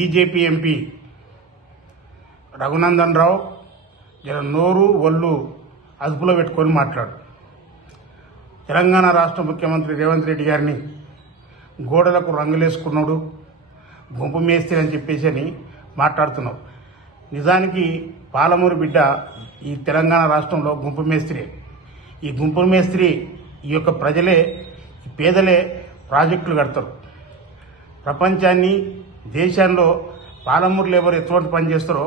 BJP MP Raghunandan Rao జర నోరు ఒళ్ళు అదుపులో పెట్టుకొని మాట్లాడు. తెలంగాణ రాష్ట్ర ముఖ్యమంత్రి రేవంత్ రెడ్డి గారిని గోడలకు రంగులేసుకున్నాడు, గుంపు మేస్త్రి అని చెప్పేసి అని మాట్లాడుతున్నావు. నిజానికి పాలమూరు బిడ్డ ఈ తెలంగాణ రాష్ట్రంలో గుంపు మేస్త్రి. ఈ గుంపు మేస్త్రి ఈ యొక్క ప్రజలే, ఈ పేదలే ప్రాజెక్టులు కడతారు. ప్రపంచాన్ని, దేశంలో పాలమూరులో ఎవరు ఎటువంటి పని చేస్తారో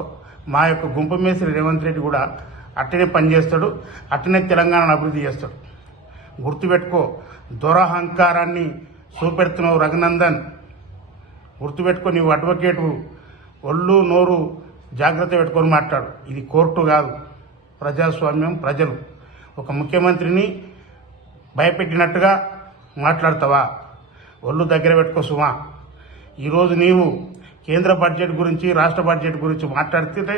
మా యొక్క గుంపు మేస్త్రి రేవంత్ రెడ్డి కూడా అట్టనే పనిచేస్తాడు, అట్టనే తెలంగాణను అభివృద్ధి చేస్తాడు. గుర్తుపెట్టుకో, దురహంకారాన్ని చూపెడుతున్నావు రఘునందన్. గుర్తుపెట్టుకో, నీవు అడ్వకేటు, ఒళ్ళు నోరు జాగ్రత్త పెట్టుకొని మాట్లాడు. ఇది కోర్టు కాదు, ప్రజాస్వామ్యం. ప్రజలు ఒక ముఖ్యమంత్రిని భయపెట్టినట్టుగా మాట్లాడతావా? ఒళ్ళు దగ్గర పెట్టుకో సుమా. ఈరోజు నీవు కేంద్ర బడ్జెట్ గురించి, రాష్ట్ర బడ్జెట్ గురించి మాట్లాడితే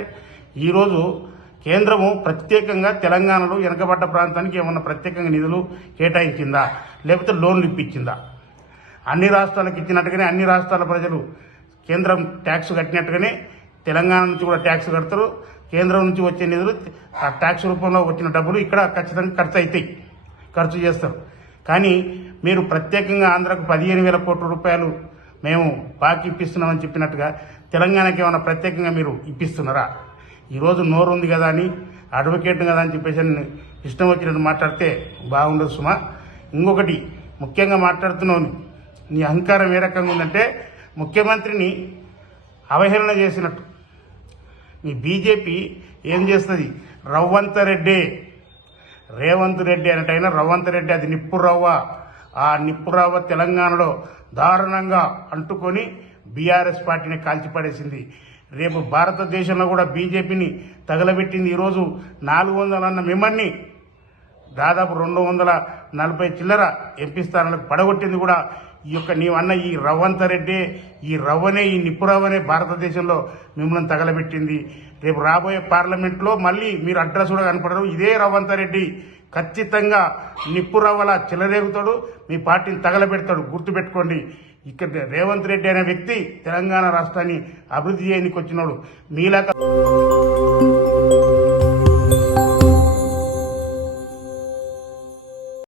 ఈరోజు కేంద్రము ప్రత్యేకంగా తెలంగాణలో వెనకబడ్డ ప్రాంతానికి ఏమన్నా ప్రత్యేకంగా నిధులు కేటాయించిందా, లేకపోతే లోన్లు ఇప్పించిందా? అన్ని రాష్ట్రాలకు ఇచ్చినట్టుగానే అన్ని రాష్ట్రాల ప్రజలు కేంద్రం ట్యాక్స్ కట్టినట్టుగానే తెలంగాణ నుంచి కూడా ట్యాక్స్ కడతారు. కేంద్రం నుంచి వచ్చే నిధులు, ఆ ట్యాక్స్ రూపంలో వచ్చిన డబ్బులు ఇక్కడ ఖచ్చితంగా ఖర్చు అవుతాయి, ఖర్చు చేస్తారు. కానీ మీరు ప్రత్యేకంగా ఆంధ్రకు 15,000 కోట్ల రూపాయలు మేము బాకీ ఇప్పిస్తున్నామని చెప్పినట్టుగా తెలంగాణకి ఏమైనా ప్రత్యేకంగా మీరు ఇప్పిస్తున్నారా? ఈరోజు నోరు ఉంది కదా అని, అడ్వకేట్ కదా అని చెప్పేసి ఇష్టం వచ్చినట్టు మాట్లాడితే బాగుండదు సుమా. ఇంకొకటి ముఖ్యంగా మాట్లాడుతున్నావు, నీ అహంకారం ఏ రకంగా ఉందంటే ముఖ్యమంత్రిని అవహేళన చేసినట్టు. మీ బీజేపీ ఏం చేస్తుంది? రవ్వంత రెడ్డి, రేవంత్ రెడ్డి అన్నట్టయినా రవ్వంత రెడ్డి, అది నిప్పు రవ్వ. ఆ నిప్పు రవ్వ తెలంగాణలో దారుణంగా అంటుకొని బీఆర్ఎస్ పార్టీని కాల్చిపడేసింది. రేపు భారతదేశంలో కూడా బీజేపీని తగలబెట్టింది. ఈరోజు 400 అన్న మిమ్మల్ని దాదాపు 240 చిల్లర ఎంపీ స్థానాలకు పడగొట్టింది కూడా ఈ యొక్క నీవన్న ఈ రవ్వంత రెడ్డి, ఈ రవ్వనే, ఈ నిప్పు రవ్వనే భారతదేశంలో మిమ్మల్ని తగలబెట్టింది. రేపు రాబోయే పార్లమెంట్లో మళ్ళీ మీరు అడ్రస్ కూడా కనపడరు. ఇదే రవ్వంత రెడ్డి ఖచ్చితంగా నిప్పు రవ్వలా చిల్లరేగుతాడు, మీ పార్టీని తగలబెడతాడు. గుర్తుపెట్టుకోండి. ఇక్కడ రేవంత్ రెడ్డి అనే వ్యక్తి తెలంగాణ రాష్ట్రాన్ని అభివృద్ధి చేయడానికి వచ్చినాడు. మీలాగా